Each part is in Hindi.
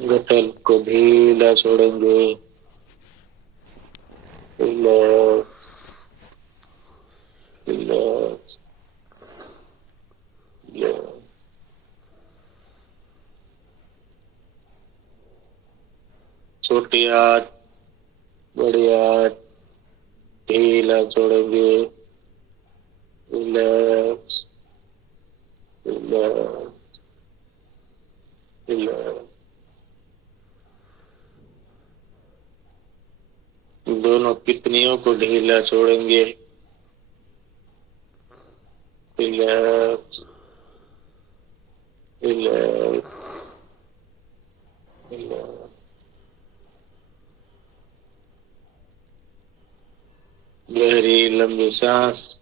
गटल को ढीला छोड़ेंगे। Relax, relax, relax. छोटी हाथ, बड़ी हाथ ढीला छोड़ेंगे। Relax, relax, relax. दोनों कितनियों को ढीला छोड़ेंगे। Relax, relax, relax. गहरी लंबी सांस।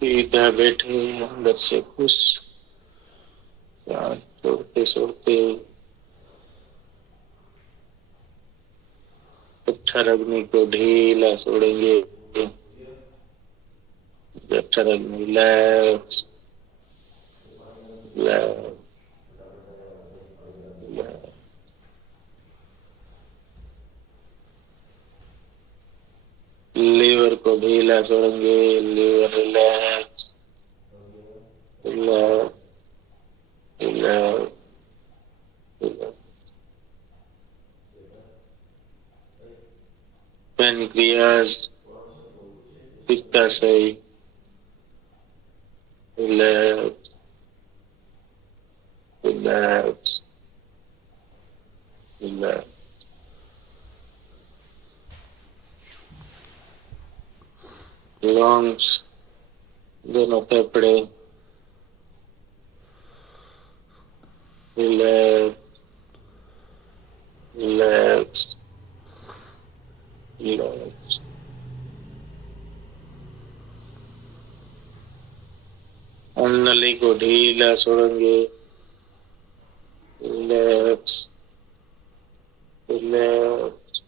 सीधा बैठे, अंदर से खुश, सांस छोड़ते छोड़ते। अच्छा रगनी को ढीला छोड़ेंगे। अच्छा रगनी, रिलैक्स, रिलैक्स, रिलैक्स। लीवर को ढीला छोड़ेंगे। Liver, relax, relax, relax, relax. Pancreas, पित्ताशय, रिलैक्स, रिलैक्स, रिलैक्स। लंग्स, दोनों फेफड़े, रिलैक्स, रिलैक्स, रिलैक्स। नली को ढीला छोड़ेंगे। Relax, relax,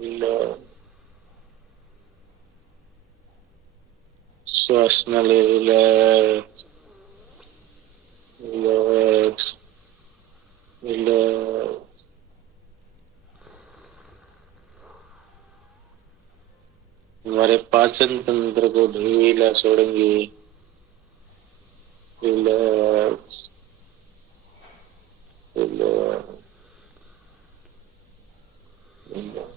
relax. श्वास नली, रिलैक्स, रिलैक्स, रिलैक्स। हमारे पाचन तंत्र को ढीला छोड़ेंगे। Relax, relax, relax.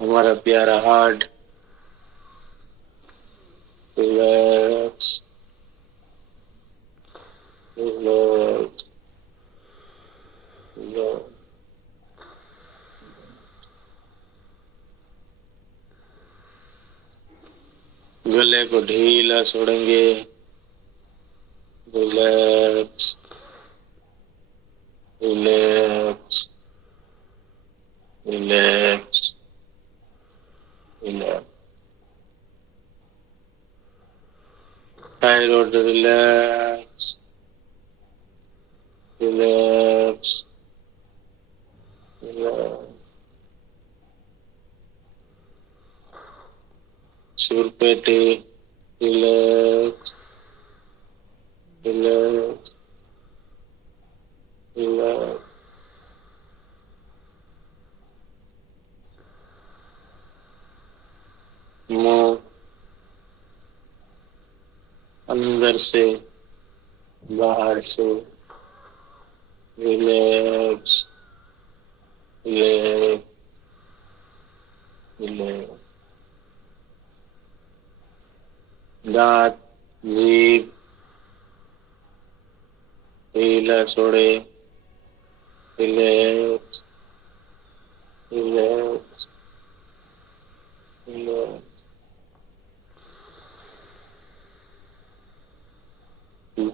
हमारा प्यारा हार्ट, रिलैक्स, रिलैक्स, रिलैक्स। गले को ढीला छोड़ेंगे। Relax, relax, relax, relax. Thyroid, relax, relax, relax. सुरपेटी, रिलैक्स, रिलैक्स, रिलैक्स। मुंह, अंदर से बाहर से, रिलैक्स, रिलैक्स, रिलैक्स। दांत, जीभ ढीला छोड़े। Relax, relax, relax.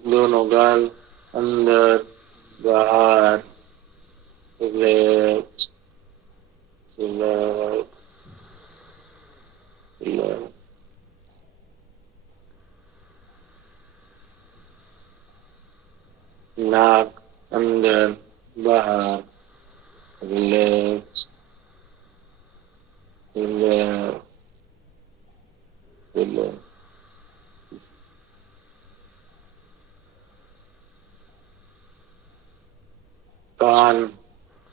दोनों गाल, अंदर बाहर, रिलैक्स, रिलैक्स, रिलैक्स। नाक, अंदर बाहर, रिलैक्स, रिलैक्स,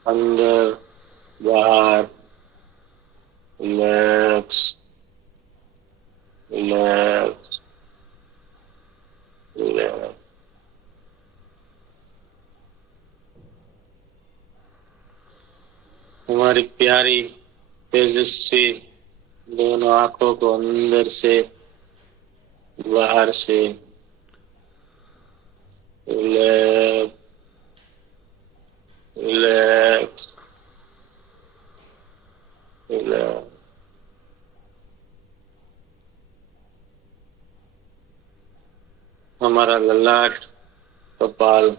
अंदर बाहर, रिलैक्स रिलैक्स रिलैक्स। हमारी प्यारी तेजस्वी दोनों आंखों को अंदर से बाहर से रिलैक्स रिलैक्स रिलैक्स। हमारा ललाट, कपाल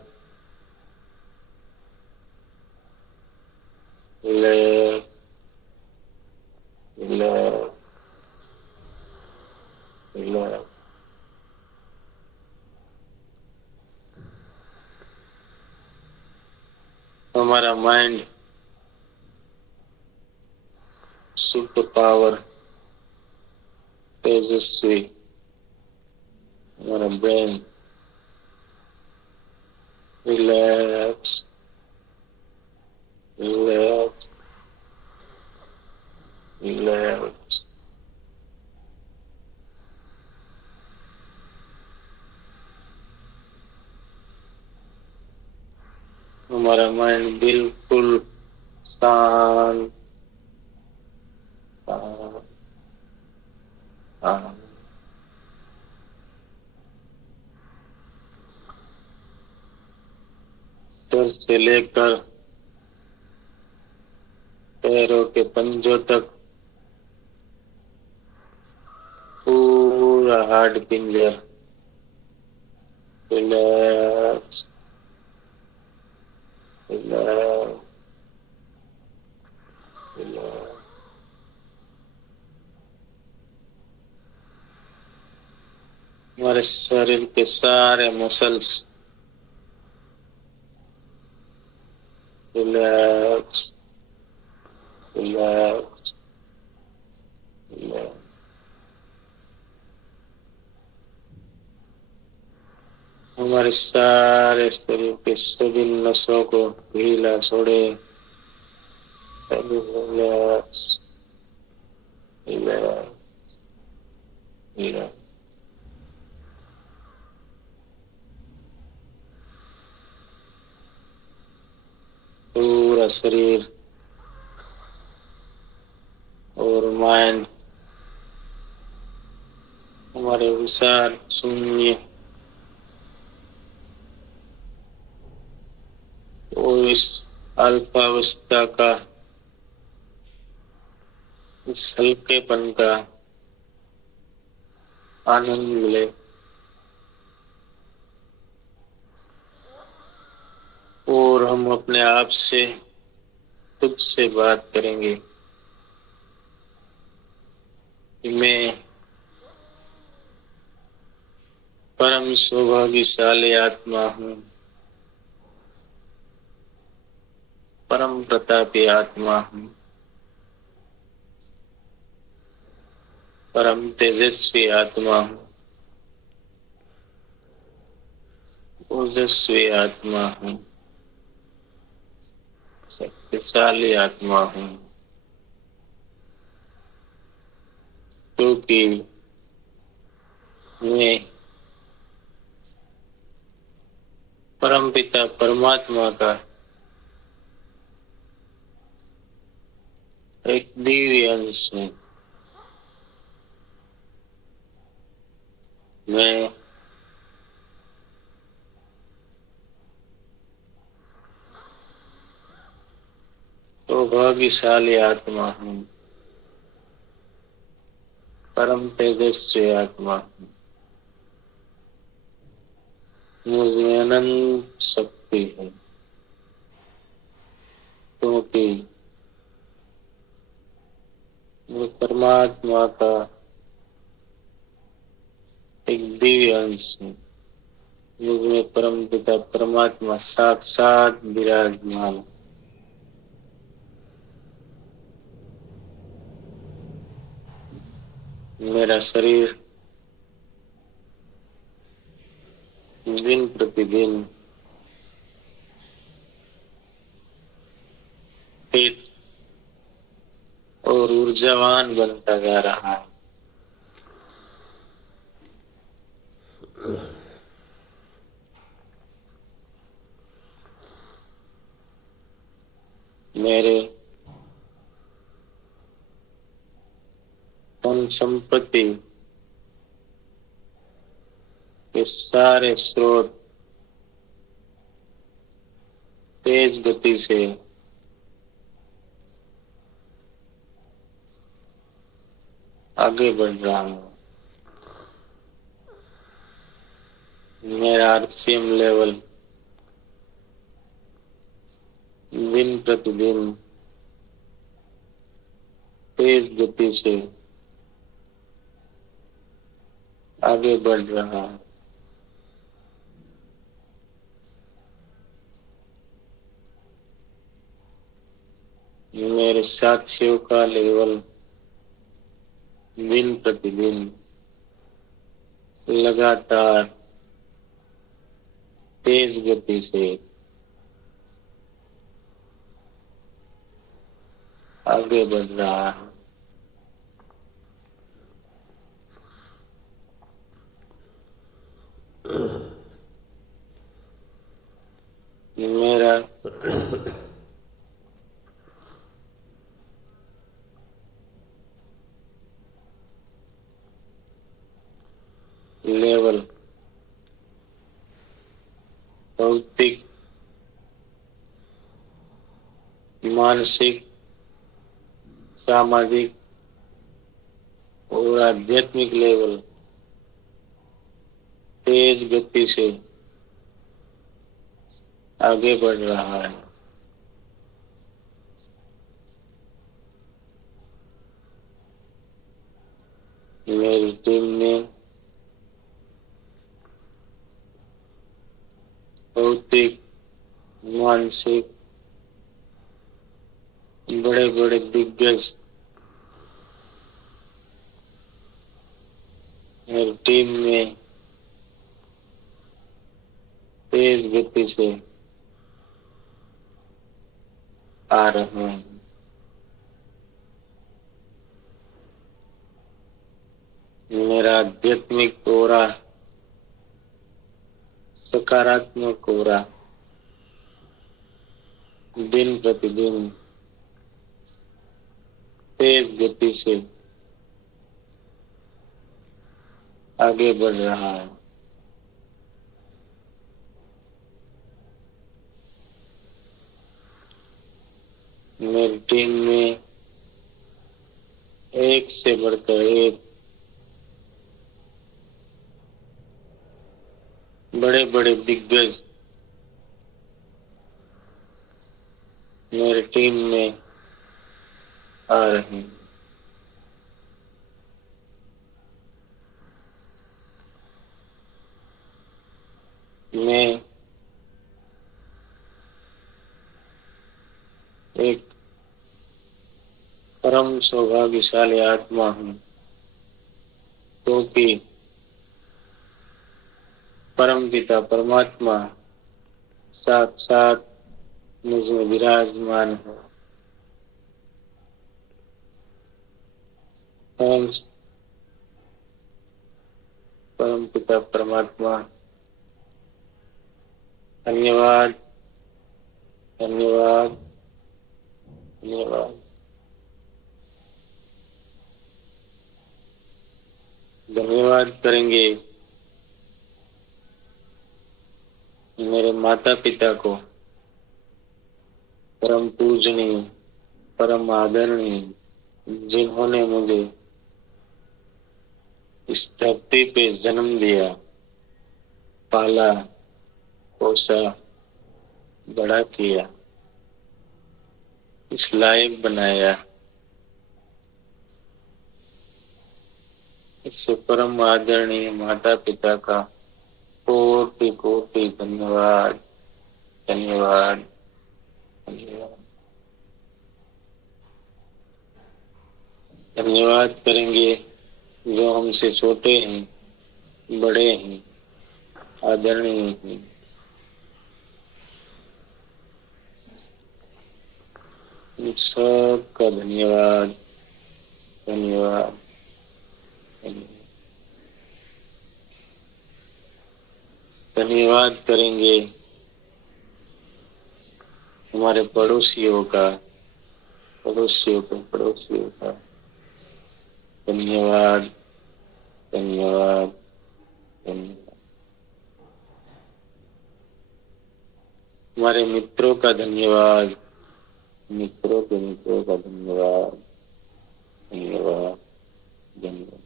रिलैक्स रिलैक्स रिलैक्स। हमारा माइंड, सुपर पावर, तेजस्वी। हमारा ब्रेन रिलैक्स रिलैक्स रिलैक्स। हमारा माइंड बिल्कुल शांत शांत शांत। सर से लेकर पैरों के पंजों तक पूरा हार्ड पिंजर रिलैक्स रिलैक्स रिलैक्स। हमारे शरीर के सारे मसल्स रिलैक्स रिलैक्स रिलैक्स। हमारे सारे शरीर के सभी नसों को ढीला छोड़े। Relax relax relax. पूरा शरीर और माइंड हमारे विचार शून्य और इस अल्पा अवस्था का, इस हल्केपन का आनंद मिले। और हम अपने आप से, खुद से बात करेंगे कि मैं परम सौभाग्यशाली आत्मा हूँ, परम प्रतापी आत्मा हूँ, परम तेजस्वी आत्मा हूँ, ओजस्वी आत्मा हूँ, शक्तिशाली आत्मा हूँ। क्योंकि मैं परम पिता परमात्मा का एक दिव्य अंश हूँ। मैं सौभाग्यशाली आत्मा हूँ, परम तेजस्वी आत्मा हूँ। मुझे अनंत शक्ति है, क्योंकि मैं परमात्मा का एक दिव्य अंश हूँ। मुझमें परम पिता परमात्मा साक्षात विराजमान। मेरा शरीर दिन प्रतिदिन फिट और ऊर्जावान बनता जा रहा है। मेरे धन संपत्ति के सारे स्रोत तेज गति से आगे बढ़ रहा हूँ। मेरा आरसीएम लेवल दिन प्रतिदिन तेज गति से आगे बढ़ रहा है। मेरे साथियों का लेवल दिन प्रतिदिन लगातार तेज गति से आगे बढ़ रहा है। मेरा लेवल भौतिक, मानसिक, सामाजिक और आध्यात्मिक लेवल तेज गति से आगे बढ़ रहा है। मेरी टीम ने भौतिक, मानसिक बड़े बड़े दिग्गज मेरी टीम में तेज गति से आ रहे हैं। मेरा आध्यात्मिक ओरा, सकारात्मक ओरा दिन प्रतिदिन तेज गति से आगे बढ़ रहा है। मेरी टीम में एक से बढ़कर एक बड़े बड़े दिग्गज मेरी टीम में आ रहे हैं। मैं एक परम सौभाग्यशाली आत्मा हूँ, क्योंकि परम पिता परमात्मा साथ साथ मुझ में विराजमान है। थैंक्स परम पिता परमात्मा, धन्यवाद धन्यवाद धन्यवाद। धन्यवाद करेंगे मेरे माता पिता को, परम पूजनीय, परम आदरणीय, जिन्होंने मुझे इस धरती पे जन्म दिया, पाला, पोसा, बड़ा किया, इस लायक बनाया। इससे परम आदरणीय माता पिता का कोटि कोटि धन्यवाद धन्यवाद धन्यवाद। धन्यवाद करेंगे जो हमसे छोटे हैं, बड़े हैं, आदरणीय हैं। सबका धन्यवाद, धन्यवाद, धन्यवाद। धन्यवाद करेंगे हमारे पड़ोसियों का, पड़ोसियों का धन्यवाद, धन्यवाद, धन्यवाद। हमारे मित्रों का धन्यवाद, मित्रों का धन्यवाद, धन्यवाद, धन्यवाद।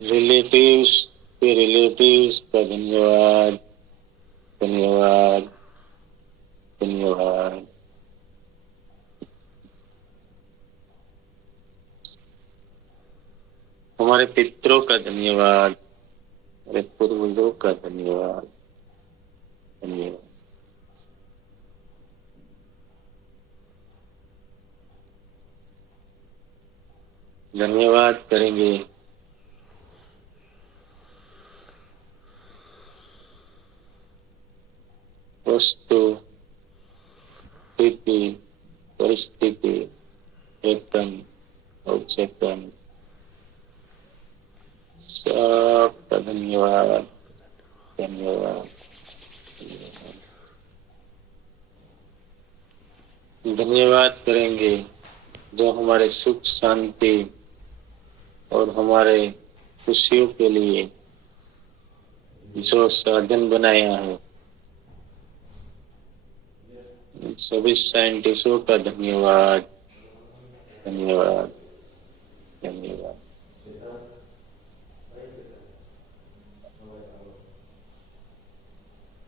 रिलेटिव्स के रिलेटिव्स का धन्यवाद, धन्यवाद, धन्यवाद। हमारे पितरों का धन्यवाद, हमारे पूर्वजों का धन्यवाद, धन्यवाद। धन्यवाद करेंगे वस्तु, स्थिति, परिस्थिति, चेतन और चेतन सबका धन्यवाद, धन्यवाद, धन्यवाद करेंगे जो हमारे सुख शांति और हमारे खुशियों के लिए जो साधन बनाया है। सभी साइंटिस्टों का धन्यवाद, धन्यवाद, धन्यवाद।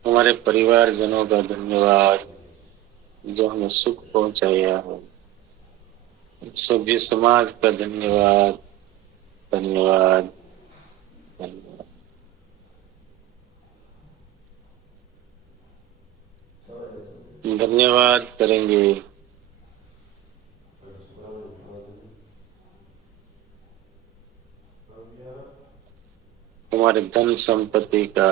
हमारे परिवारजनों का धन्यवाद जो हमें सुख पहुंचाया है। सभी समाज का धन्यवाद, धन्यवाद, धन्यवाद। धन्यवाद करेंगे हमारे धन संपत्ति का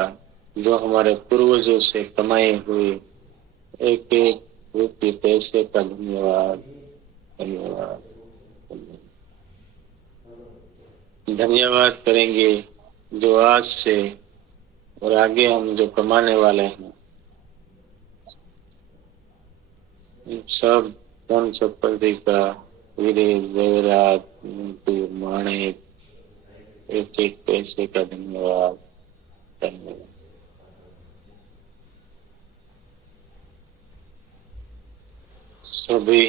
जो हमारे पूर्वजों से कमाए हुए एक एक रुपये पैसे का धन्यवाद, धन्यवाद, धन्यवाद करेंगे जो आज से और आगे हम जो कमाने वाले हैं सब धन संपत्ति का हीरे जवाहरात माणिक एक एक पैसे का धन्यवाद, धन्यवाद। सभी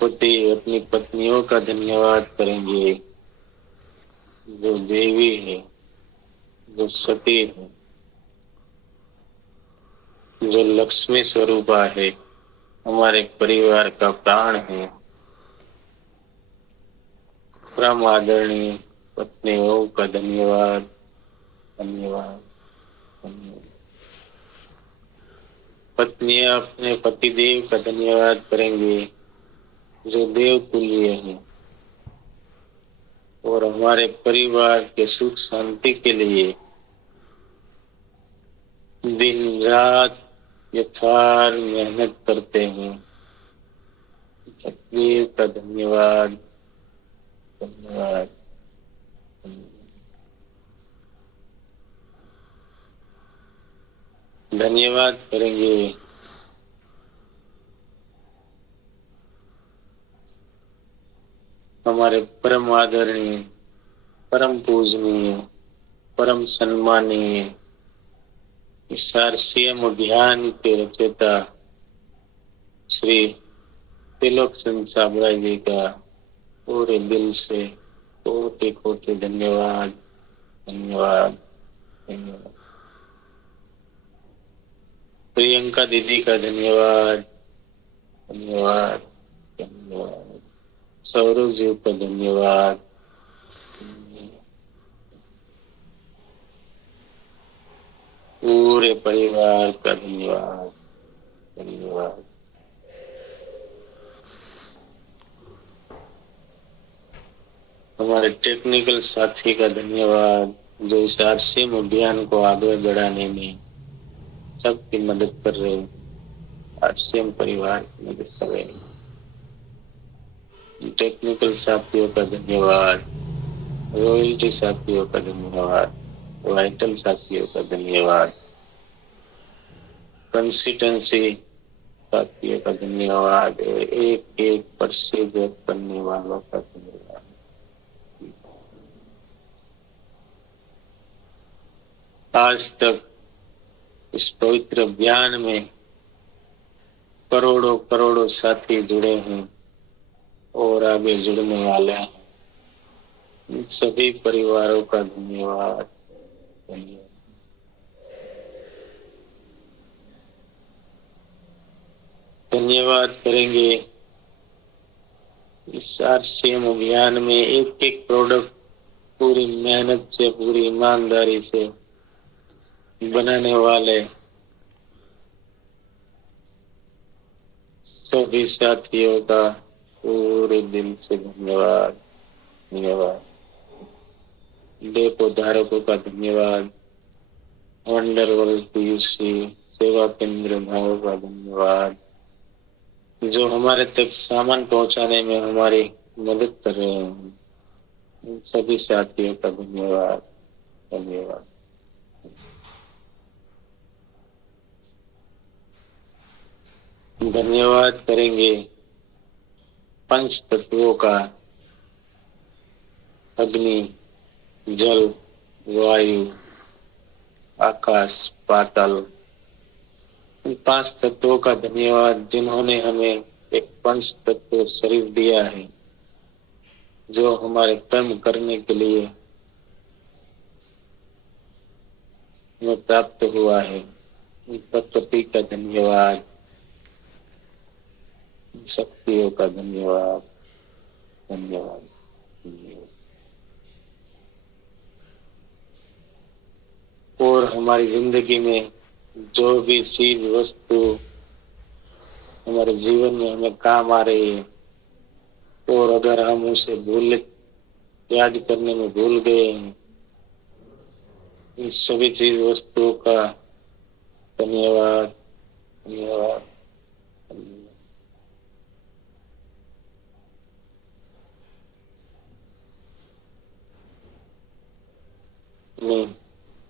पति अपनी पत्नियों का धन्यवाद करेंगे जो देवी है, जो सती है, जो लक्ष्मी स्वरूपा है, हमारे परिवार का प्राण है। परम आदरणीय पत्नियों का धन्यवाद, धन्यवाद, धन्यवाद। पत्नियां अपने पतिदेव का धन्यवाद करेंगे जो देव तुल्य है और हमारे परिवार के सुख शांति के लिए दिन रात यथार्थ मेहनत करते हैं। पत्नी का धन्यवाद, धन्यवाद, धन्यवाद करेंगे हमारे परम आदरणीय, परम पूजनीय, परम सम्मानीय सारसीयम अभियान के रचयिता श्री तिलक चंद साबरा जी का पूरे दिल से कोटि कोटि धन्यवाद, धन्यवाद, धन्यवाद। प्रियंका दीदी का धन्यवाद, धन्यवाद, धन्यवाद। सौरभ जी का धन्यवाद, पूरे परिवार का धन्यवाद, धन्यवाद। हमारे टेक्निकल साथी का धन्यवाद जो इस आरसीएम अभियान को आगे बढ़ाने में सबकी मदद कर रहे हैं, आरसीएम परिवार की मदद कर रहे हैं। टेक्निकल साथियों का धन्यवाद, रॉयल्टी साथियों का धन्यवाद, वाइटल साथियों का धन्यवाद, कंसिस्टेंसी साथियों का धन्यवाद, एक एक परसेवरेट करने वालों का धन्यवाद। आज तक इस पवित्र अभियान में करोड़ों करोड़ों साथी जुड़े हैं और आगे जुड़ने वाले हैं। इन सभी परिवारों का धन्यवाद। धन्यवाद करेंगे इस आरसीएम अभियान में एक एक प्रोडक्ट पूरी मेहनत से, पूरी ईमानदारी से बनाने वाले सभी साथियों का पूरे दिल से धन्यवाद। धन्यवाद डेपो धारकों का धन्यवाद, वंडरवर्ल्ड पीयूसी सेवा केंद्र भावों का धन्यवाद, जो हमारे तक सामान पहुंचाने में हमारी मदद कर रहे हैं। उन सभी साथियों का धन्यवाद। धन्यवाद। धन्यवाद करेंगे पंच तत्वों का, अग्नि, जल, वायु, आकाश, पाताल। इन 5 तत्वों का धन्यवाद जिन्होंने हमें एक पंच तत्व शरीर दिया है, जो हमारे कर्म करने के लिए हमें प्राप्त हुआ है। प्रकृति का धन्यवाद, शक्तियों का धन्यवाद। धन्यवाद। और हमारी जिंदगी में जो भी चीज वस्तु हमारे जीवन में हमें काम आ रही है, और अगर हम उसे याद करने में भूल गए हैं, इन सभी चीज वस्तुओं का धन्यवाद। धन्यवाद।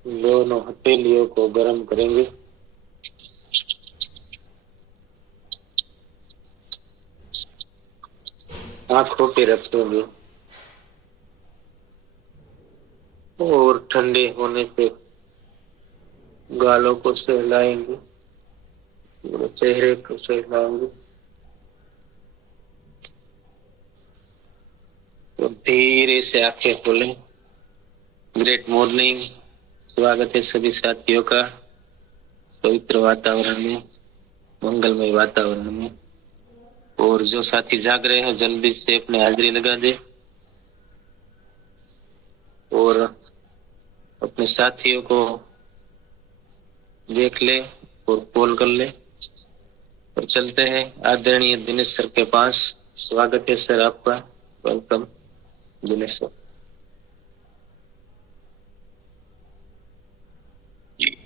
दोनों हथेलियों को गर्म करेंगे। आंखों पे रखेंगे और ठंडे होने पे गालों को सहलाएंगे, चेहरे को सहलाएंगे। तो धीरे से आंखें खोलें। ग्रेट मॉर्निंग, स्वागत है सभी साथियों का पवित्र वातावरण में, मंगलमय वातावरण में। और जो साथी जाग रहे हैं जल्दी से अपने हाजिरी लगा दे और अपने साथियों को देख ले और कॉल कर ले। और चलते हैं आदरणीय दिनेश सर के पास। स्वागत है सर आपका, वेलकम दिनेश सर।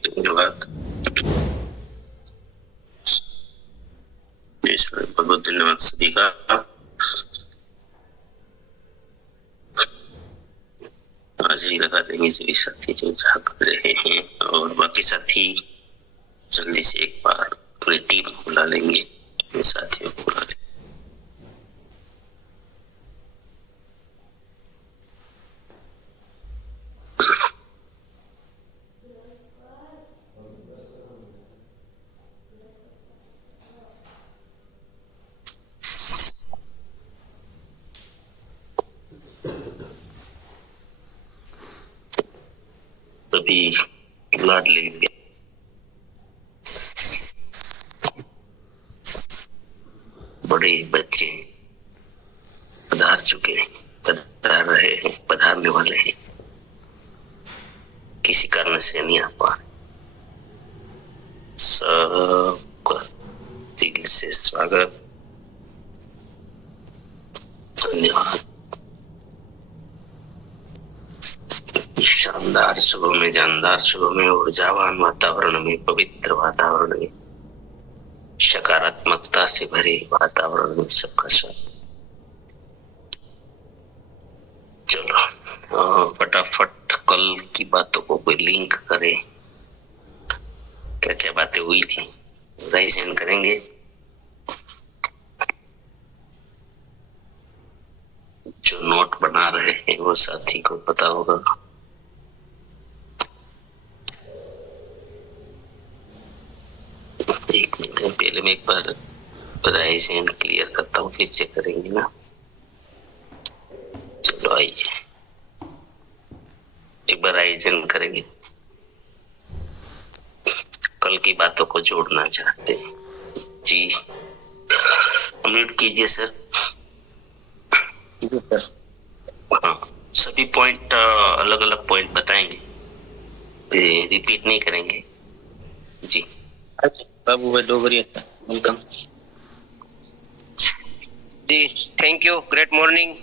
धन्यवाद, बहुत बहुत धन्यवाद सभी का। हाजिरी लगा देंगे सभी साथी जो जाग रहे हैं, और बाकी साथी जल्दी से एक बार पूरी टीम को बुला लेंगे, अपने साथियों को बुला लेंगे। सभी लाडले बड़े बच्चे पधार चुके हैं, पधार रहे हैं, पधारने वाले हैं, किसी कारण से नहीं आ पा रहे। सबका दिल से स्वागत, धन्यवाद। शाम शानदार सुबह में, जानदार सुबह में, ऊर्जावान वातावरण में, पवित्र वातावरण में, सकारात्मकता से भरे वातावरण में सबका स्वागत। चलो फटाफट कल की बातों को कोई लिंक करे, क्या क्या बातें हुई थी रिवाइजन करेंगे। जो नोट बना रहे हैं वो साथी को पता होगा। एक मिनट, पहले मैं एक बार रिवाइजन क्लियर करता हूँ, फिर से करेंगे ना। चलो आइए एक बार रिवाइजन करेंगे। कल की बातों को जोड़ना चाहते हैं जी, म्यूट कीजिए सर। हाँ, सभी पॉइंट अलग अलग पॉइंट बताएंगे, रिपीट नहीं करेंगे जी। बाबू भाई डोगरिया, वेलकम जी। Thank you, great morning.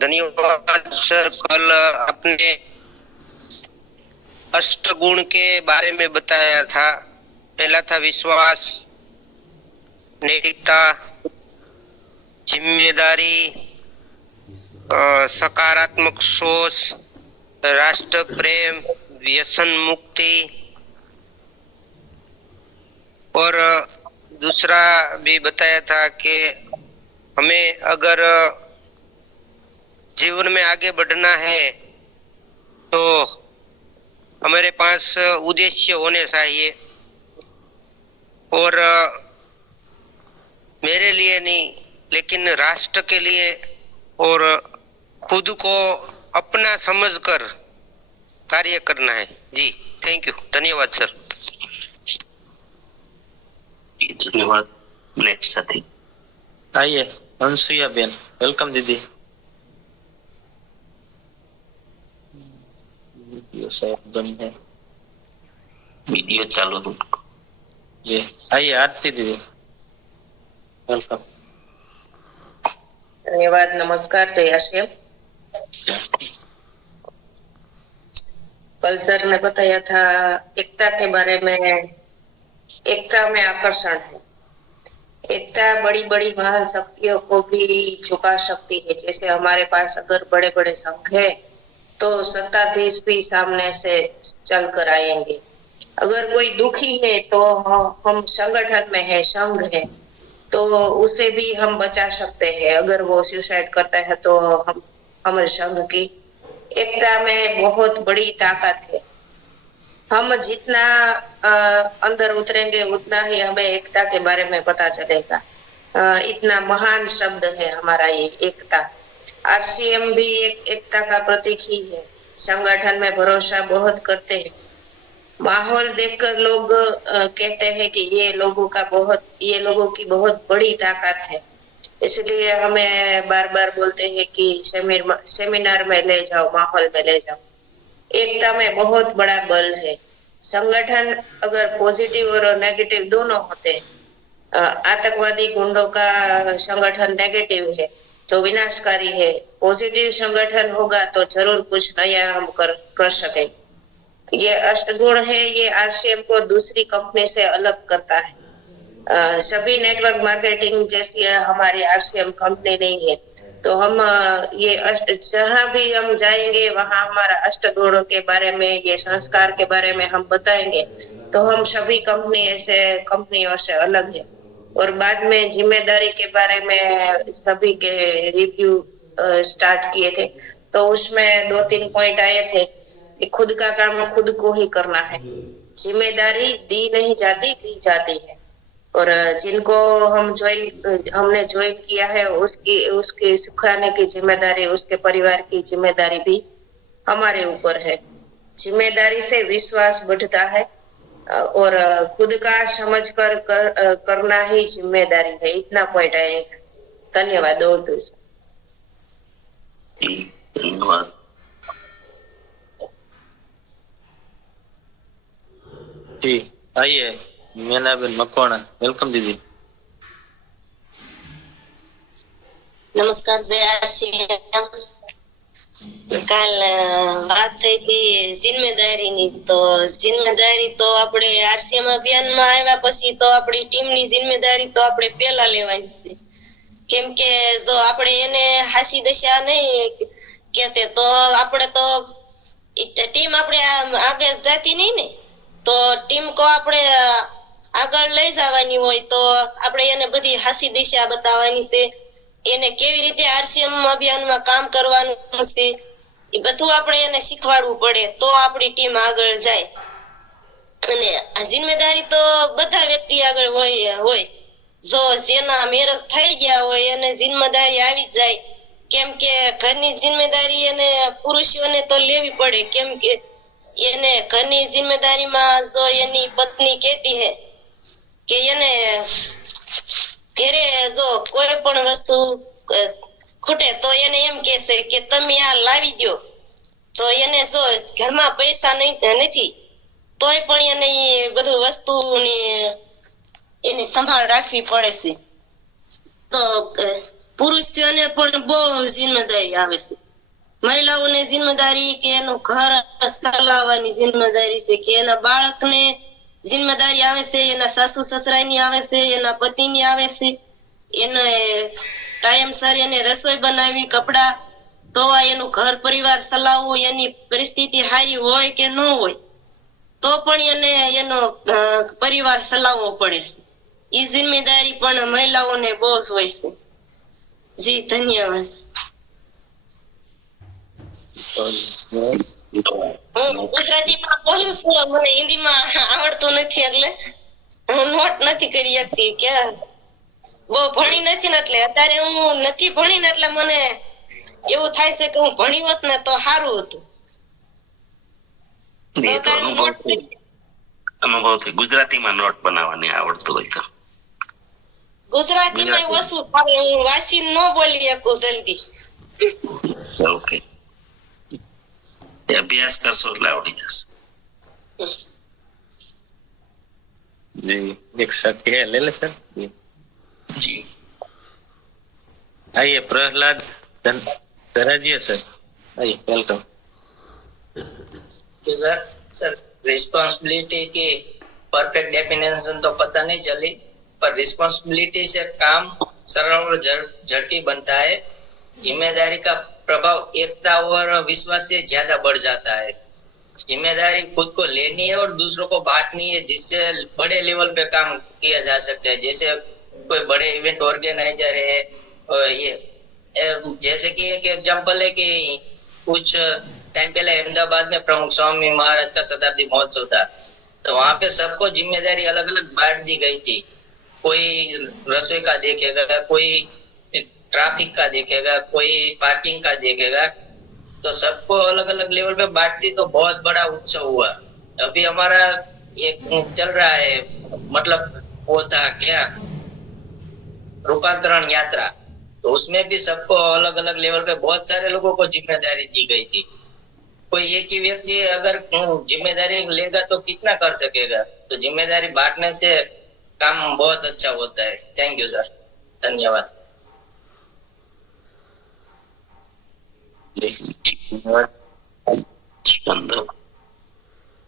धन्यवाद सर। कल आपने अष्टगुण के बारे में बताया था। पहला था विश्वास, नैतिकता, जिम्मेदारी, सकारात्मक सोच, राष्ट्र प्रेम, व्यसन मुक्ति, और दूसरा भी बताया था कि हमें अगर जीवन में आगे बढ़ना है तो हमारे पास उद्देश्य होने चाहिए, और मेरे लिए नहीं लेकिन राष्ट्र के लिए, और खुद को अपना समझकर कार्य करना है जी। थैंक यू, धन्यवाद सर। धन्यवाद। नेक्स्ट साथी आइए, अनसुईया बेन, वेलकम दीदी। वीडियो शायद बंद है, वीडियो चालू है। ये आइए आरती दीदी, वेलकम। धन्यवाद, नमस्कार, जय आश्रम। कल सर ने बताया था एकता के बारे में। एकता में आकर्षण है। एकता बड़ी बड़ी महान शक्तियों को भी झुका सकती है। जैसे हमारे पास अगर बड़े बड़े संघ है तो सत्ताधीश भी सामने से चल कर आएंगे। अगर कोई दुखी है तो हम संगठन में है, संघ है, तो उसे भी हम बचा सकते हैं। अगर वो सुसाइड करता है तो हम हमारे संघ की एकता में बहुत बड़ी ताकत है। हम जितना अंदर उतरेंगे उतना ही हमें एकता के बारे में पता चलेगा। इतना महान शब्द है हमारा ये एकता। आरसीएम भी एकता का प्रतीक ही है। संगठन में भरोसा बहुत करते हैं। माहौल देखकर लोग कहते हैं कि ये लोगों की बहुत बड़ी ताकत है। इसलिए हमें बार बार बोलते हैं कि सेमिनार में ले जाओ, माहौल में ले जाओ। एकता में बहुत बड़ा बल है। संगठन अगर पॉजिटिव और नेगेटिव दोनों होते हैं, आतंकवादी गुंडों का संगठन नेगेटिव है तो विनाशकारी है। पॉजिटिव संगठन होगा तो जरूर कुछ नया हम कर सके। ये अष्टगुण है, ये आरसीएम को दूसरी कंपनी से अलग करता है। सभी नेटवर्क मार्केटिंग जैसी हमारी आरसीएम कंपनी नहीं है। तो हम ये जहाँ भी हम जाएंगे वहाँ हमारा अष्टगुणों के बारे में, ये संस्कार के बारे में हम बताएंगे तो हम सभी कंपनियों से अलग है। और बाद में जिम्मेदारी के बारे में सभी के रिव्यू स्टार्ट किए थे, तो उसमें 2-3 पॉइंट आए थे कि खुद का काम खुद को ही करना है। जिम्मेदारी दी नहीं जाती, दी जाती है। और जिनको हमने ज्वाइन किया है उसकी सिखाने की जिम्मेदारी, उसके परिवार की जिम्मेदारी भी हमारे ऊपर है। जिम्मेदारी से विश्वास बढ़ता है और खुद का समझकर करना ही जिम्मेदारी है। इतना पॉइंट है। धन्यवाद। धन्यवाद। जी आइए, मीना बेन मकवाणा, वेलकम दीदी। नमस्कार, जय आरसीएम। કાલ વાત થઈ હતી જિમ્મેદારીની, તો જિમ્મેદારી તો આપણે આરસીએમ અભિયાનમાં આવ્યા પછી તો આપણી ટીમની જિમ્મેદારી તો આપણે પહેલા લેવાની છે. કેમ કે જો આપણે એને હાસી દશા નહીં કહેતે તો આપણે તો ટીમ આપણે આગળ જતી નહીં ને. તો ટીમ કો આપણે આગળ લઈ જવાની હોય તો આપણે એને બધી હાસી દિશા બતાવવાની છે. એને કેવી રીતે આરસીએમ અભિયાનમાં કામ કરવાનું છે એ બધું આપણે એને શીખવાડવું પડે તો આપણી ટીમ આગળ જાય. અને આ જિમ્મેદારી તો બધા વ્યક્તિ આગળ હોય જો જેના મેરેજ થઈ ગયા હોય એને જિમ્મેદારી આવી જાય. કેમ કે ઘરની જિમ્મેદારી એને પુરુષોને તો લેવી પડે. કેમ કે એને ઘરની જિમ્મેદારીમાં જો એની પત્ની કહેતી હે કે એને ઘરે જો કોઈ પણ વસ્તુ ખૂટે તો એને એમ કહેશે કે તમે આ લાવી દો. તો એને જો ઘરમાં પૈસા નથી તોય પણ એને બધું વસ્તુની એની સંભાળ રાખવી પડે છે. તો પુરુષોને પણ બહુ જિમ્મેદારી આવે છે. મહિલાઓને જિમ્મેદારી કે એનું ઘર ચલાવવાની જિમ્મેદારી છે, કે એના બાળકને જિમ્મેદારી આવે છે, એના સાસુ સસરાની આવે છે, એના પતિની આવે છે. એને ટાઈમસર એને રસોઈ બનાવી, કપડા ધોવા, એનું ઘર પરિવાર ચલાવવું, એની પરિસ્થિતિ સારી હોય કે ન હોય તો પણ એને એનો પરિવાર ચલાવવો પડે છે. એ જિમ્મેદારી પણ મહિલાઓને બહુ જ હોય છે. જી ધન્યવાદ. હું ગુજરાતીમાં બોલું છું, મને હિન્દીમાં આવડતું નથી એટલે હું નોટ નથી કરી શકતી. કે બહુ ભણી નથી ને એટલે અત્યારે હું નથી ભણી ને એટલે મને એવું થાય છે કે હું ભણી હોત ને તો સારું હતું. અનુભવથી ગુજરાતીમાં નોટ બનાવવાની આવડતું હોય તો ગુજરાતીમાં ઓછું ફાવે. હું વાંચી ન બોલી શકું જલ્દી. ઓકે, અભ્યાસ કરશો એટલે આવડી જશે. जी एक साथी है, ले ले सर। જી आइए प्रहलाद धराजिए सर, आइए वेलकम। तो सर रिस्पॉन्सिबिलिटी की परफेक्ट डेफिनेशन तो पता नहीं चली, पर रिस्पॉन्सिबिलिटी से काम सरल और झड़पी बनता है। जिम्मेदारी का प्रभाव एकता और विश्वास से ज्यादा बढ़ जाता है। जिम्मेदारी खुद को लेनी है और दूसरों को बांटनी है, जिससे बड़े लेवल पे काम किया जा सकता है। जैसे कोई बड़े इवेंट ऑर्गेनाइजर है, और ये जैसे कि एक एग्जांपल है कि कुछ टाइम पहले अहमदाबाद में प्रमुख स्वामी महाराज का शताब्दी महोत्सव था, तो वहां पे सबको जिम्मेदारी अलग अलग बांट दी गई थी। कोई रसोई का देखेगा, कोई ट्रैफिक का देखेगा, कोई पार्किंग का देखेगा, तो सबको अलग अलग लेवल पे बांट दी तो बहुत बड़ा उत्सव हुआ। अभी हमारा एक चल रहा है, मतलब वो था क्या, रूपांतरण यात्रा, तो उसमें भी सबको अलग अलग लेवल पे बहुत सारे लोगों को जिम्मेदारी दी गई थी। कोई एक ही व्यक्ति अगर जिम्मेदारी लेगा तो कितना कर सकेगा, तो जिम्मेदारी बांटने से काम बहुत अच्छा होता है। थैंक यू सर, धन्यवाद।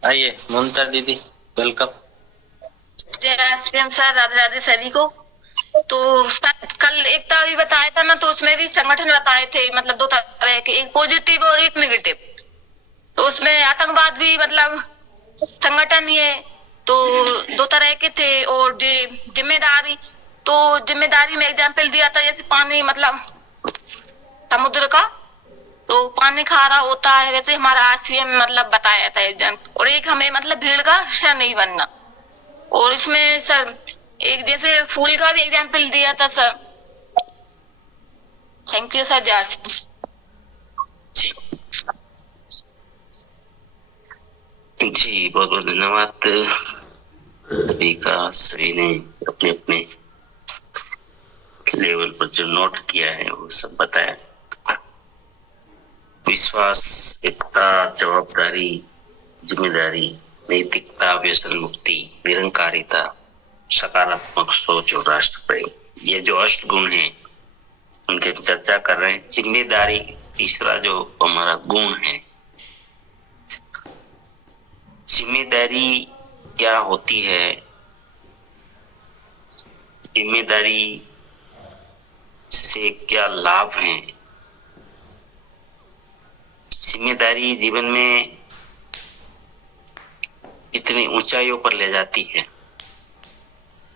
आइए ममता दीदी वेलकम। सर राधे राधे सभी को। तो कल एकता भी बताया था ना, तो उसमें भी संगठन बताए थे, मतलब दो तरह के, एक पॉजिटिव और एक नेगेटिव। तो उसमें आतंकवाद भी मतलब संगठन ही है, तो दो तरह के थे। और जिम्मेदारी, तो जिम्मेदारी में एग्जाम्पल दिया था जैसे पानी, मतलब समुद्र का, तो पानी खारा होता है, वैसे हमारा आरसीएम मतलब बताया था एग्जाम्पल। और एक हमें मतलब भीड़ का हिस्सा नहीं बनना। और इसमें सर एक जैसे फूल का भी एग्जाम्पल दिया था सर। Thank you sir. जी बहुत बहुत धन्यवाद। सभी का सभी ने अपने अपने लेवल पर जो नोट किया है वो सब बताया। विश्वास, एकता, जवाबदारी, जिम्मेदारी, नैतिकता, व्यसन मुक्ति, निरंकारिता, सकारात्मक सोच और राष्ट्र प्रेम, ये जो अष्ट गुण है उनके चर्चा कर रहे हैं। जिम्मेदारी तीसरा जो हमारा गुण है। जिम्मेदारी क्या होती है? जिम्मेदारी से क्या लाभ हैं? जिम्मेदारी जीवन में इतनी ऊंचाइयों पर ले जाती है,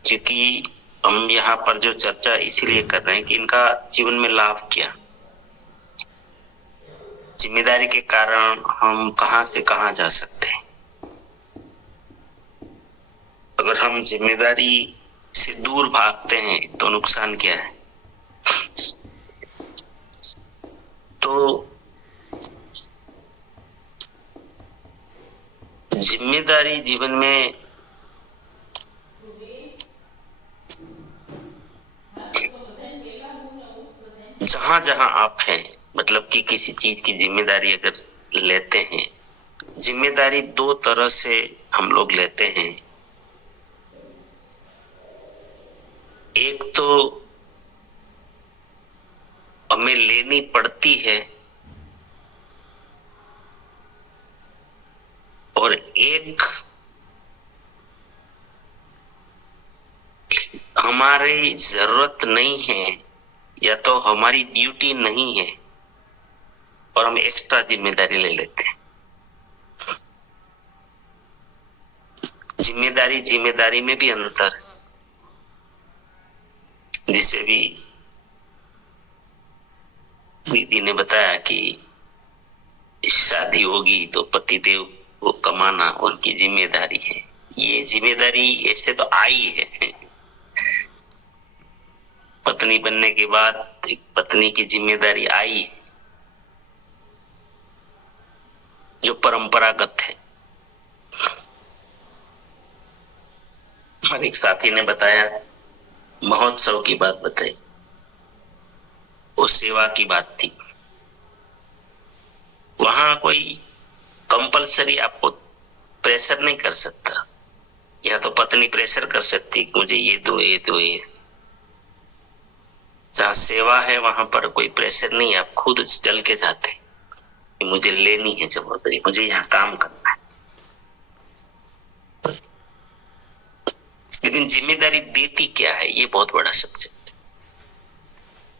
क्योंकि हम यहाँ पर जो चर्चा इसलिए कर रहे हैं कि इनका जीवन में लाभ क्या। जिम्मेदारी के कारण हम कहां से कहां जा सकते हैं। अगर हम जिम्मेदारी से दूर भागते हैं तो नुकसान क्या है? तो जिम्मेदारी जीवन में जहां जहां आप हैं, मतलब कि किसी चीज की जिम्मेदारी अगर लेते हैं, जिम्मेदारी दो तरह से हम लोग लेते हैं। एक तो हमें लेनी पड़ती है और एक हमारी जरूरत नहीं है या तो हमारी ड्यूटी नहीं है और हम एक्स्ट्रा जिम्मेदारी ले लेते हैं। जिम्मेदारी में भी अंतर है। जिसे भी दीदी ने बताया कि शादी होगी तो पतिदेव को कमाना उनकी जिम्मेदारी है। ये जिम्मेदारी ऐसे तो आई है, पत्नी बनने के बाद एक पत्नी की जिम्मेदारी आई है जो परंपरागत है। और एक साथी ने बताया, महोत्सव की बात बताई, वो सेवा की बात थी। वहां कोई कंपलसरी आपको प्रेशर नहीं कर सकता, या तो पत्नी प्रेशर कर सकती कि मुझे ये दो ये दो ये। जहां सेवा है वहां पर कोई प्रेशर नहीं, आप खुद चल के जाते कि मुझे लेनी है जबरदस्ती, मुझे यहाँ काम करना है। लेकिन जिम्मेदारी देती क्या है, ये बहुत बड़ा सब्जेक्ट है।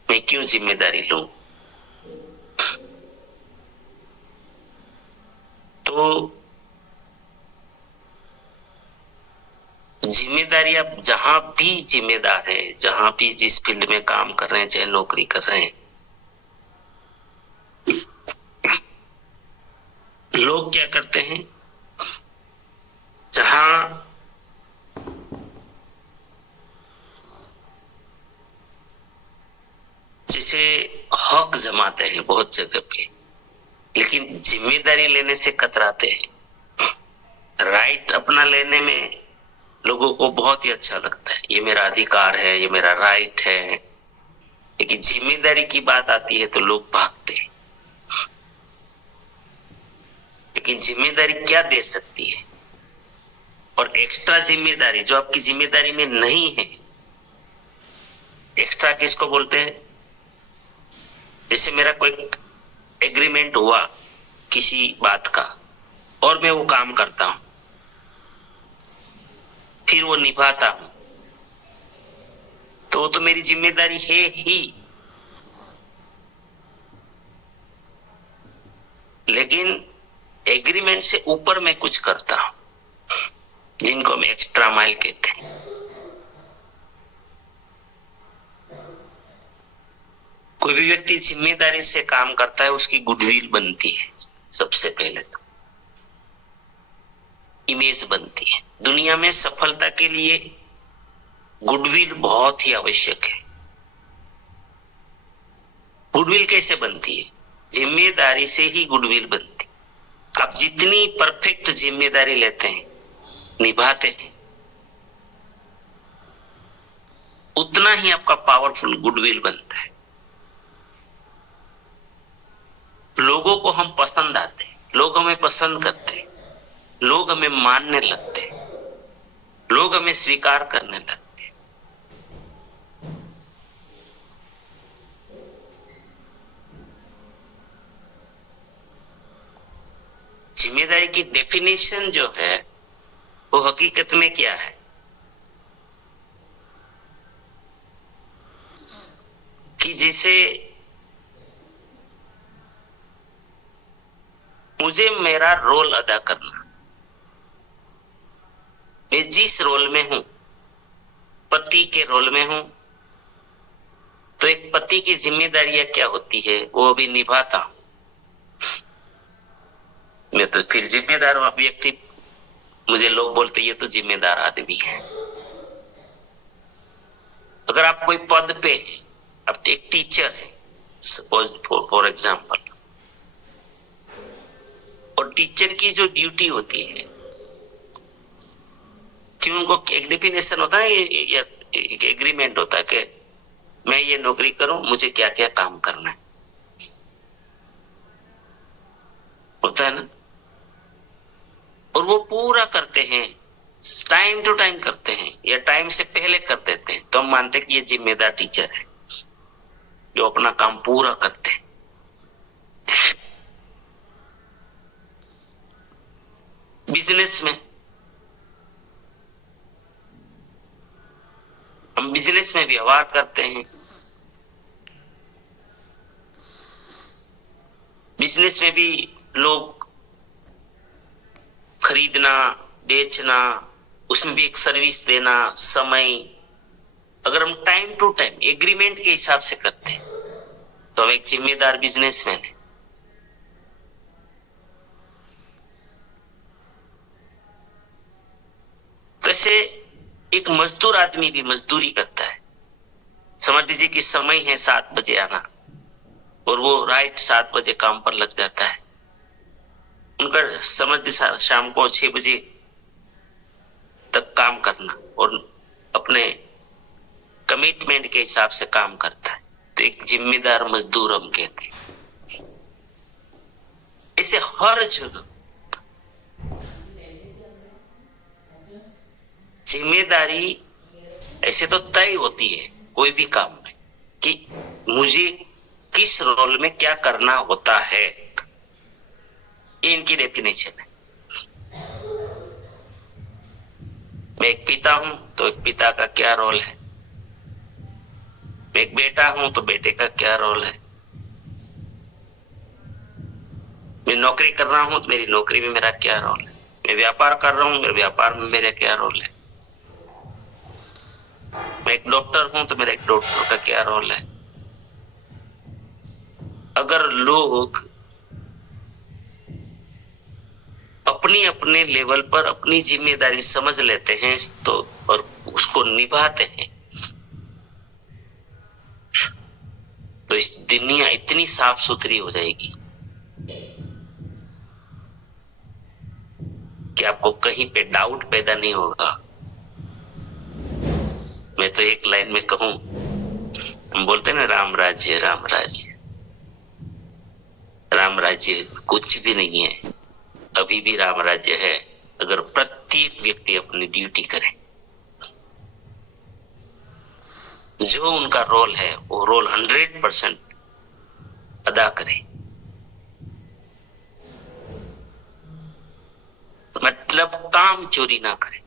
मैं क्यों जिम्मेदारी लूं? तो जिम्मेदारी, आप जहां भी जिम्मेदार है, जहां भी जिस फील्ड में काम कर रहे हैं, चाहे नौकरी कर रहे हैं, लोग क्या करते हैं, जहां जैसे हक जमाते हैं बहुत जगह पे, लेकिन जिम्मेदारी लेने से कतराते हैं। राइट अपना लेने में लोगों को बहुत ही अच्छा लगता है, ये मेरा अधिकार है, ये मेरा राइट है। लेकिन जिम्मेदारी की बात आती है तो लोग भागते हैं। लेकिन जिम्मेदारी क्या दे सकती है? और एक्स्ट्रा जिम्मेदारी जो आपकी जिम्मेदारी में नहीं है, एक्स्ट्रा किसको बोलते हैं? जैसे मेरा कोई एग्रीमेंट हुआ किसी बात का और मैं वो काम करता हूं, फिर वो निभाता हूं, तो वो तो मेरी जिम्मेदारी है ही। लेकिन एग्रीमेंट से ऊपर मैं कुछ करता हूं, जिनको हम एक्स्ट्रा माइल कहते हैं। कोई भी व्यक्ति जिम्मेदारी से काम करता है, उसकी गुडविल बनती है। सबसे पहले तो इमेज बनती है। दुनिया में सफलता के लिए गुडविल बहुत ही आवश्यक है। गुडविल कैसे बनती है? जिम्मेदारी से ही गुडविल बनती है। आप जितनी परफेक्ट जिम्मेदारी लेते हैं, निभाते हैं, उतना ही आपका पावरफुल गुडविल बनता है। लोगों को हम पसंद आते हैं, लोग हमें पसंद करते हैं, लोग हमें मानने लगते हैं, लोग हमें स्वीकार करने लगते हैं। जिम्मेदारी की डेफिनेशन जो है वो हकीकत में क्या है? कि जैसे मुझे मेरा रोल अदा करना, मैं जिस रोल में हूं, पति के रोल में हूं, तो एक पति की जिम्मेदारियां क्या होती है वो अभी निभाता हूं। मैं तो फिर जिम्मेदार व्यक्ति, मुझे लोग बोलते ये तो जिम्मेदार आदमी है। अगर आप कोई पद पे हैं, आप एक टीचर है सपोज फॉर एग्जाम्पल, और टीचर की जो ड्यूटी होती है कि उनको एक डेफिनेशन होता है या एक एग्रीमेंट होता है कि मैं ये नौकरी करूं, मुझे क्या क्या काम करना है, होता है ना, और वो पूरा करते हैं, टाइम टू टाइम करते हैं या टाइम से पहले कर देते हैं, तो हम मानते हैं कि ये जिम्मेदार टीचर है जो अपना काम पूरा करते हैं। बिजनेस में हम बिजनेस में व्यवहार करते हैं, बिजनेस में भी लोग खरीदना बेचना, उसमें भी एक सर्विस देना, समय, अगर हम टाइम टू टाइम एग्रीमेंट के हिसाब से करते हैं तो हम एक जिम्मेदार बिजनेसमैन है। वैसे एक मजदूर आदमी भी मजदूरी करता है। समझ लीजिए कि समय है 7 बजे आना और वो राइट 7 बजे काम पर लग जाता है। उनका समझ शाम को 6 बजे तक काम करना और अपने कमिटमेंट के हिसाब से काम करता है, तो एक जिम्मेदार मजदूर हम कहते हैं। इसे हर जगह जिम्मेदारी ऐसे तो तय होती है कोई भी काम में कि मुझे किस रोल में क्या करना होता है, इनकी डेफिनेशन है। मैं एक पिता हूं तो एक पिता का क्या रोल है, मैं एक बेटा हूं तो बेटे का क्या रोल है, मैं नौकरी कर रहा हूं तो मेरी नौकरी में मेरा क्या रोल है, मैं व्यापार कर रहा हूं मेरे व्यापार में मेरा क्या रोल है, मैं एक डॉक्टर हूं तो मेरा एक डॉक्टर का क्या रोल है। अगर लोग अपनी अपने लेवल पर अपनी जिम्मेदारी समझ लेते हैं तो और उसको निभाते हैं तो इस दुनिया इतनी साफ सुथरी हो जाएगी कि आपको कहीं पे डाउट पैदा नहीं होगा। मैं तो एक लाइन में कहूं, हम बोलते हैं ना राम राज्य राम राज्य, राम राज्य कुछ भी नहीं है, अभी भी राम राज्य है अगर प्रत्येक व्यक्ति अपनी ड्यूटी करे, जो उनका रोल है वो रोल 100% अदा करे। मतलब काम चोरी ना करे,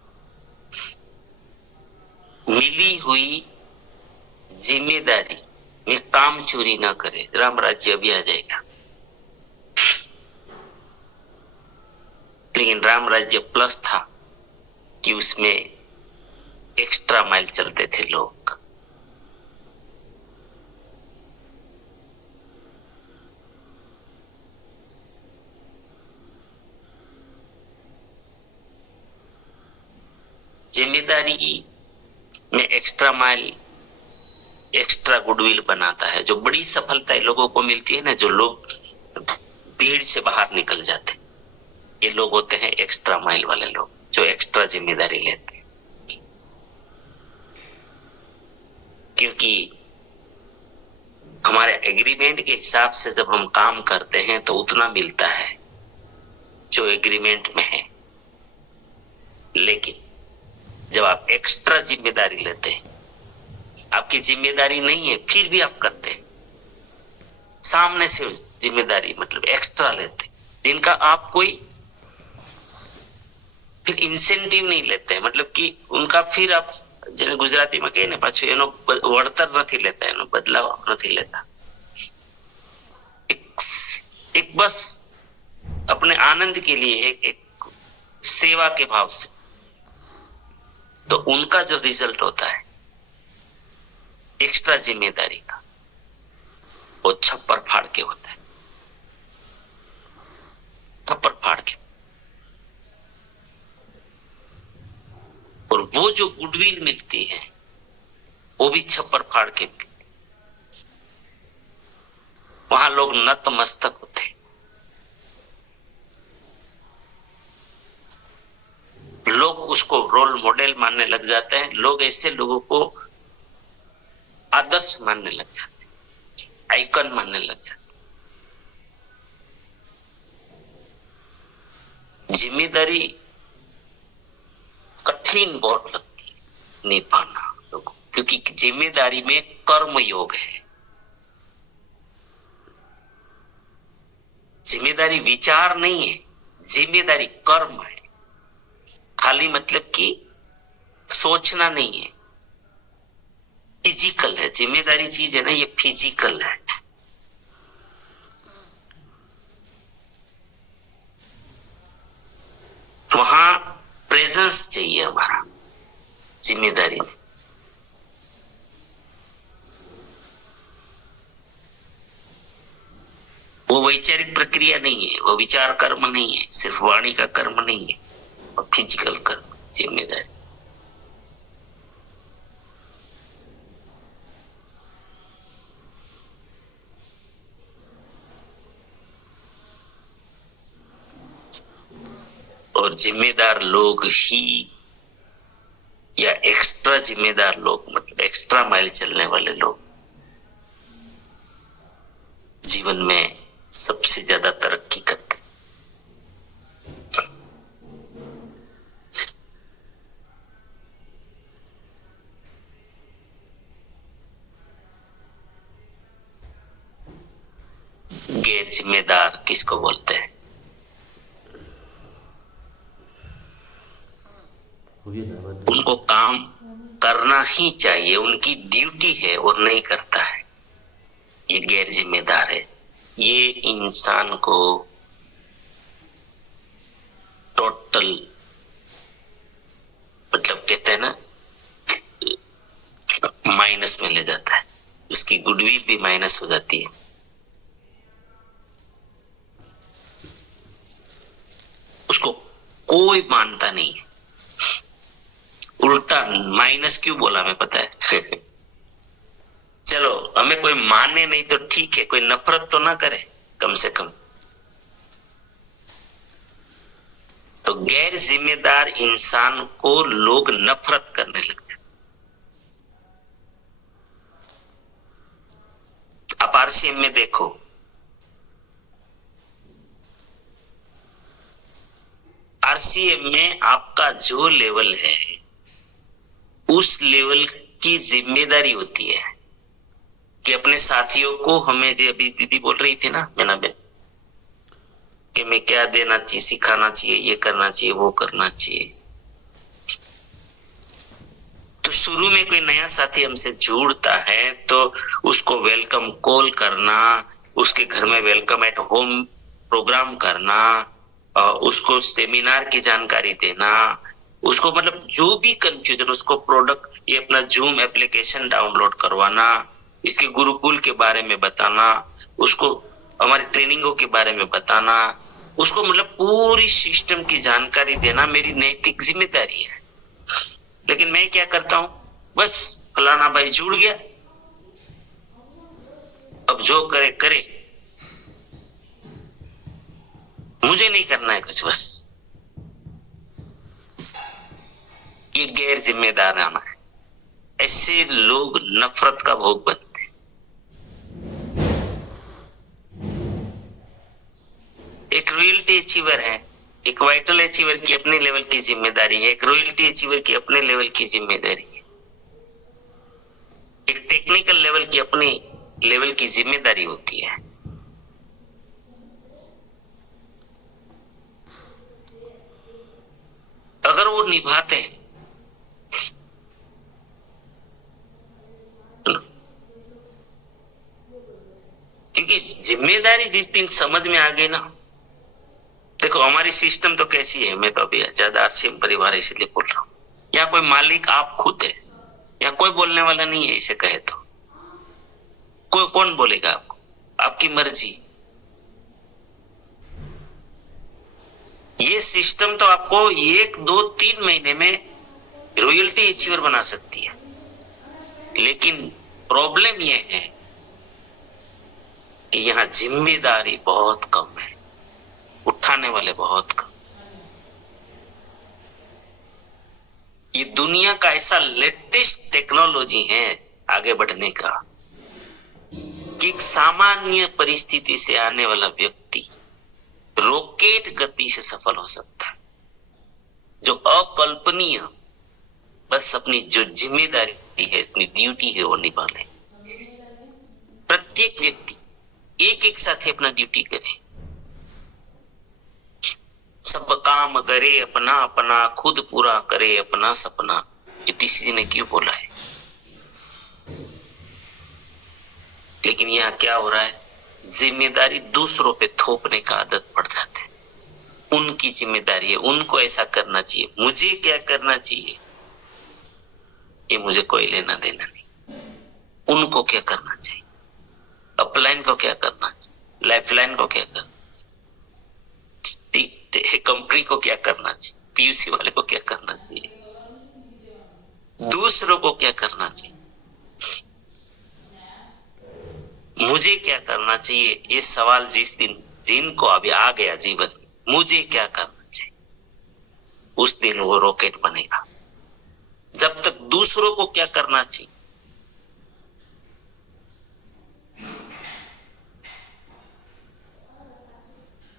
मिली हुई जिम्मेदारी में काम चोरी ना करे, राम राज्य अभी आ जाएगा। लेकिन राम राज्य प्लस था कि उसमें एक्स्ट्रा माइल चलते थे लोग। जिम्मेदारी में एक्स्ट्रा माइल एक्स्ट्रा गुडविल बनाता है। जो बड़ी सफलता लोगों को मिलती है ना, जो लोग भीड़ से बाहर निकल जाते हैं, ये लोग होते हैं एक्स्ट्रा माइल वाले लोग, जो एक्स्ट्रा जिम्मेदारी लेते हैं। क्योंकि हमारे एग्रीमेंट के हिसाब से जब हम काम करते हैं तो उतना मिलता है जो एग्रीमेंट में है। लेकिन जब आप एक्स्ट्रा जिम्मेदारी लेते हैं, आपकी जिम्मेदारी नहीं है फिर भी आप करते हैं, सामने से जिम्मेदारी मतलब एक्स्ट्रा लेते हैं, जिनका आप कोई फिर इंसेंटिव नहीं लेते हैं, मतलब कि उनका फिर आप जैसे गुजराती में कहे ने पाछू एनो वळतर नहीं लेता, एनो बदलाव नहीं लेता, एक बस अपने आनंद के लिए, एक सेवा के भाव से, तो उनका जो रिजल्ट होता है एक्स्ट्रा जिम्मेदारी का, वो छप्पर फाड़ के होता है, थप्पड़ फाड़ के। और वो जो गुडविल मिलती है वो भी छप्पर फाड़ के मिलती है। वहां लोग नतमस्तक होते हैं, लोग उसको रोल मॉडल मानने लग जाते हैं, लोग ऐसे लोगों को आदर्श मानने लग जाते हैं, आइकन मानने लग जाते हैं। जिम्मेदारी कठिन बहुत लगती है निभाना लोगों, क्योंकि जिम्मेदारी में कर्म योग है। जिम्मेदारी विचार नहीं है, जिम्मेदारी कर्म है। खाली मतलब कि सोचना नहीं है, फिजिकल है। जिम्मेदारी चीज है ना, ये फिजिकल है। वहां प्रेजेंस चाहिए हमारा जिम्मेदारी में। वो वैचारिक प्रक्रिया नहीं है, वो विचार कर्म नहीं है, सिर्फ वाणी का कर्म नहीं है, और फिजिकल कर्म जिम्मेदारी। और जिम्मेदार लोग ही, या एक्स्ट्रा जिम्मेदार लोग, मतलब एक्स्ट्रा माइल चलने वाले लोग जीवन में सबसे ज्यादा तरक्की करते। गैर जिम्मेदार किसको बोलते हैं? उनको काम करना ही चाहिए, उनकी ड्यूटी है और नहीं करता है, ये गैर जिम्मेदार है। ये इंसान को टोटल, मतलब कहते हैं ना, माइनस में ले जाता है, उसकी गुडविल भी माइनस हो जाती है। उसको कोई मानता नहीं है। उल्टा माइनस क्यों बोला मैं पता है? चलो हमें कोई माने नहीं तो ठीक है, कोई नफरत तो ना करे कम से कम। तो गैर जिम्मेदार इंसान को लोग नफरत करने लगते। आप आरसीएम में देखो, आरसीएम में आपका जो लेवल है उस लेवल की जिम्मेदारी होती है कि अपने साथियों को, हमें जो अभी दीदी बोल रही थी ना मीना बेन, कि मैं क्या देना चाहिए, सिखाना चाहिए, ये करना चाहिए, वो करना चाहिए। तो शुरू में कोई नया साथी हमसे जुड़ता है तो उसको वेलकम कॉल करना, उसके घर में वेलकम एट होम प्रोग्राम करना, उसको सेमिनार की जानकारी देना, उसको मतलब जो भी कंफ्यूजन, उसको प्रोडक्ट, ये अपना जूम एप्लीकेशन डाउनलोड करवाना, इसके गुरुकुल के बारे में बताना, उसको हमारी ट्रेनिंगों के बारे में बताना, उसको मतलब पूरी सिस्टम की जानकारी देना मेरी नैतिक जिम्मेदारी है। लेकिन मैं क्या करता हूं, बस फलाना भाई जुड़ गया, अब जो करे करे, मुझे नहीं करना है कुछ, बस। ये गैर जिम्मेदार आना है। ऐसे लोग नफरत का भोग बनते हैं। एक रॉयल्टी अचीवर है, एक वाइटल अचीवर की अपने लेवल की जिम्मेदारी है, एक रॉयल्टी अचीवर की अपने लेवल की जिम्मेदारी है, एक टेक्निकल लेवल की अपनी लेवल की जिम्मेदारी होती है। अगर वो निभाते हैं, क्योंकि जिम्मेदारी जिस दिन समझ में आ गई ना, देखो हमारी सिस्टम तो कैसी है, मैं तो अभी ज्यादा आरसीएम परिवार है इसलिए बोल रहा हूँ। यहाँ कोई मालिक आप खुद है, यहाँ कोई बोलने वाला नहीं है। इसे कहे तो कोई कौन बोलेगा आपको, आपकी मर्जी। ये सिस्टम तो आपको 1, 2, 3 महीने में रॉयल्टी अचीवर बना सकती है, लेकिन प्रॉब्लम ये है कि यहाँ जिम्मेदारी बहुत कम है, उठाने वाले बहुत कम। ये दुनिया का ऐसा लेटेस्ट टेक्नोलॉजी है आगे बढ़ने का कि एक सामान्य परिस्थिति से आने वाला व्यक्ति रॉकेट गति से सफल हो सकता है, जो अकल्पनीय। बस अपनी जो जिम्मेदारी है, अपनी ड्यूटी है, वो निभा ले। प्रत्येक व्यक्ति एक एक साथी अपना ड्यूटी करे, सब काम करे अपना अपना, खुद पूरा करे अपना सपना। ये किसी ने क्यों बोला है? लेकिन यहाँ क्या हो रहा है, जिम्मेदारी दूसरों पे थोपने का आदत पड़ जाते हैं। उनकी जिम्मेदारी है, उनको ऐसा करना चाहिए, मुझे क्या करना चाहिए ये मुझे कोई लेना देना नहीं। उनको क्या करना चाहिए, अपलाइन को क्या करना चाहिए, लाइफलाइन को क्या करना चाहिए, कंपनी को क्या करना चाहिए, पीयूसी वाले को क्या करना चाहिए, दूसरों को क्या करना चाहिए, मुझे क्या करना चाहिए। ये सवाल जिस दिन जिनको अभी आ गया जीवन में, मुझे क्या करना चाहिए, उस दिन वो रॉकेट बनेगा। जब तक दूसरों को क्या करना चाहिए,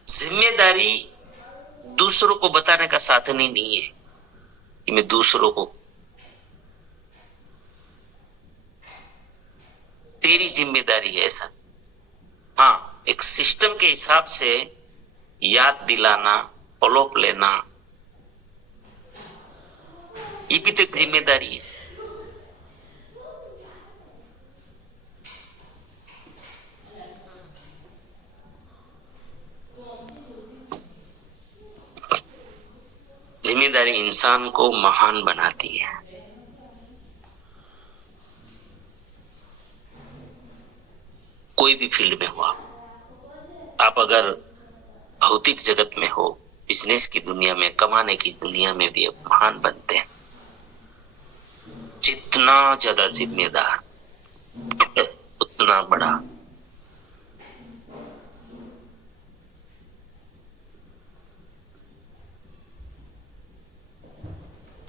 जिम्मेदारी दूसरों को बताने का साधन ही नहीं है कि मैं दूसरों को तेरी जिम्मेदारी है ऐसा। हाँ, एक सिस्टम के हिसाब से याद दिलाना, फॉलोअप लेना, ये भी तो एक जिम्मेदारी है। जिम्मेदारी इंसान को महान बनाती है। कोई भी फील्ड में हो आप अगर भौतिक जगत में हो, बिजनेस की दुनिया में, कमाने की दुनिया में भी आप महान बनते हैं। जितना ज्यादा जिम्मेदार उतना बड़ा।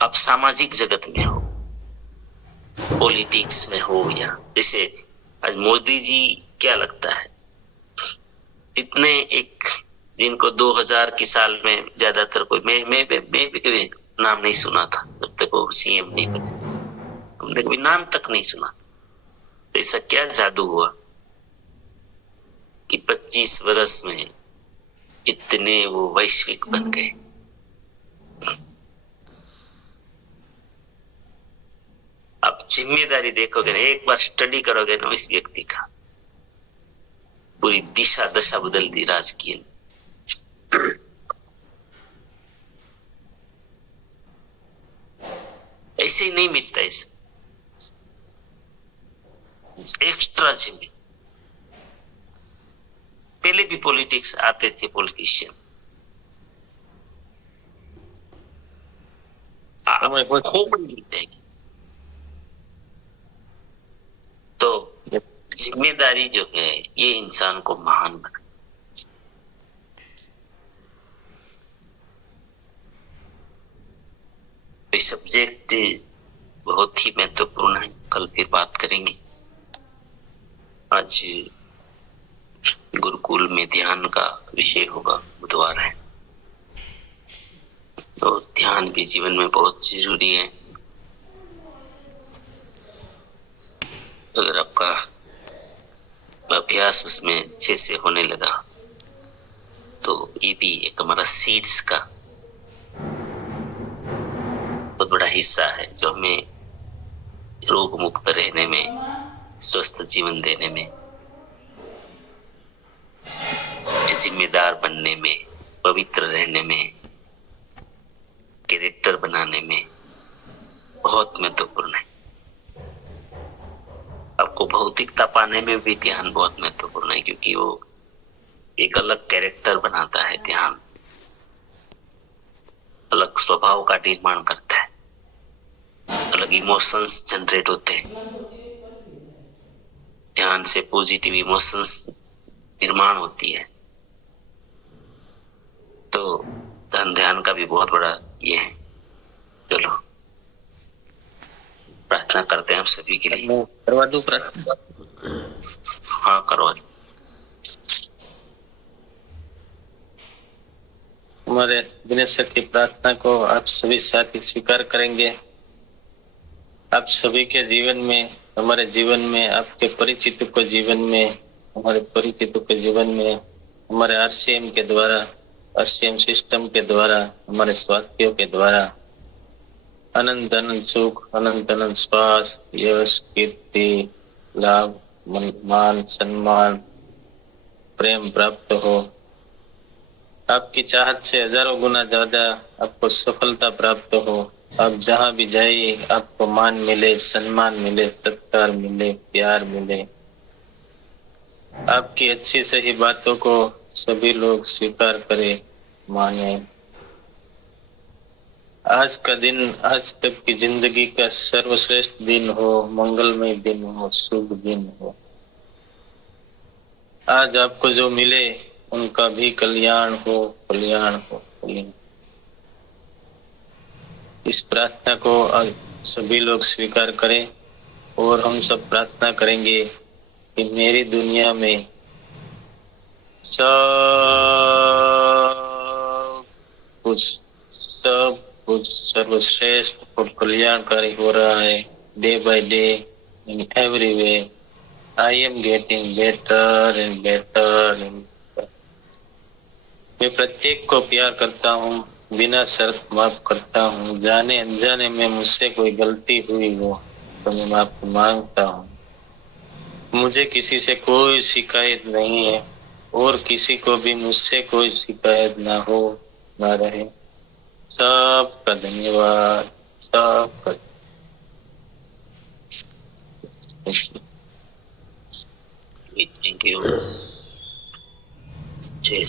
आप सामाजिक जगत में हो, पॉलिटिक्स में हो, या जैसे आज मोदी जी, क्या लगता है इतने एक जिनको 2000 के साल में ज्यादातर कोई मैं भी कभी नाम नहीं सुना था जब तक वो सीएम नहीं बने, हमने कभी नाम तक नहीं सुना। तो ऐसा क्या जादू हुआ कि 25 वर्ष में इतने वो वैश्विक बन गए। अब जिम्मेदारी देखोगे ना, एक बार स्टडी करोगे ना इस व्यक्ति का, पूरी दिशा दशा बदल दी राजकीय। ऐसे ही नहीं मिलता, इसे एक्स्ट्रा जिम्मेदारी। पहले भी पॉलिटिक्स आते थे पॉलिटिशियन, खोपड़ी मिल जाएगी। तो जिम्मेदारी जो है ये इंसान को महान बना। ये सब्जेक्ट बहुत ही महत्वपूर्ण है, कल फिर बात करेंगे। आज गुरुकुल में ध्यान का विषय होगा, बुधवार है, तो ध्यान भी जीवन में बहुत जरूरी है। अगर आपका अभ्यास उसमें अच्छे से होने लगा तो ये भी एक हमारा सीड्स का बहुत बड़ा हिस्सा है जो हमें रोग मुक्त रहने में, स्वस्थ जीवन देने में, जिम्मेदार बनने में, पवित्र रहने में, कैरेक्टर बनाने में बहुत महत्वपूर्ण है। आपको भौतिकता पाने में भी ध्यान बहुत महत्वपूर्ण है, क्योंकि वो एक अलग कैरेक्टर बनाता है। ध्यान अलग स्वभाव का निर्माण करता है, अलग इमोशंस जनरेट होते हैं। ध्यान से पॉजिटिव इमोशंस निर्माण होती है। तो ध्यान का भी बहुत बड़ा ये है। चलो प्रार्थना करते हैं आप सभी के लिए। मैं करवा दूं प्रार्थना? हाँ करवा दो। हमारे विनय की प्रार्थना को आप सभी साथी स्वीकार करेंगे। आप सभी के जीवन में, हमारे जीवन में, आपके परिचितों के जीवन में, हमारे परिचितों के जीवन में, हमारे आरसीएम के द्वारा, आरसीएम सिस्टम के द्वारा, हमारे साथियों के द्वारा अनंत अनंत सुख, अनंत अनंत स्वास्थ्य, यश, कीर्ति, लाभ, मान, सम्मान, प्रेम प्राप्त हो। आपकी चाहत से हजारों गुना ज्यादा आपको सफलता प्राप्त हो। आप जहां भी जाइए आपको मान मिले, सम्मान मिले, सत्कार मिले, प्यार मिले। आपकी अच्छी सही बातों को सभी लोग स्वीकार करें, माने। आज का दिन, आज तक की जिंदगी का सर्वश्रेष्ठ दिन हो, मंगलमय दिन हो, शुभ दिन हो। आज आपको जो मिले उनका भी कल्याण हो, कल्याण हो, कल्याण। इस प्रार्थना को सभी लोग स्वीकार करें और हम सब प्रार्थना करेंगे कि मेरी दुनिया में सब कुछ सर्वश्रेष्ठ और कल्याणकारी हो रहा है। Day by day, in every way, I am getting better and better and. मैं प्रत्येक को प्यार करता हूँ, बिना शर्त माफ करता हूँ। जाने अनजाने में मुझसे कोई गलती हुई हो तो मैं माफी मांगता हूँ। मुझे किसी से कोई शिकायत नहीं है और किसी को भी मुझसे कोई शिकायत ना हो, ना रहे। सबका धन्यवाद, सबका। Thank you. जय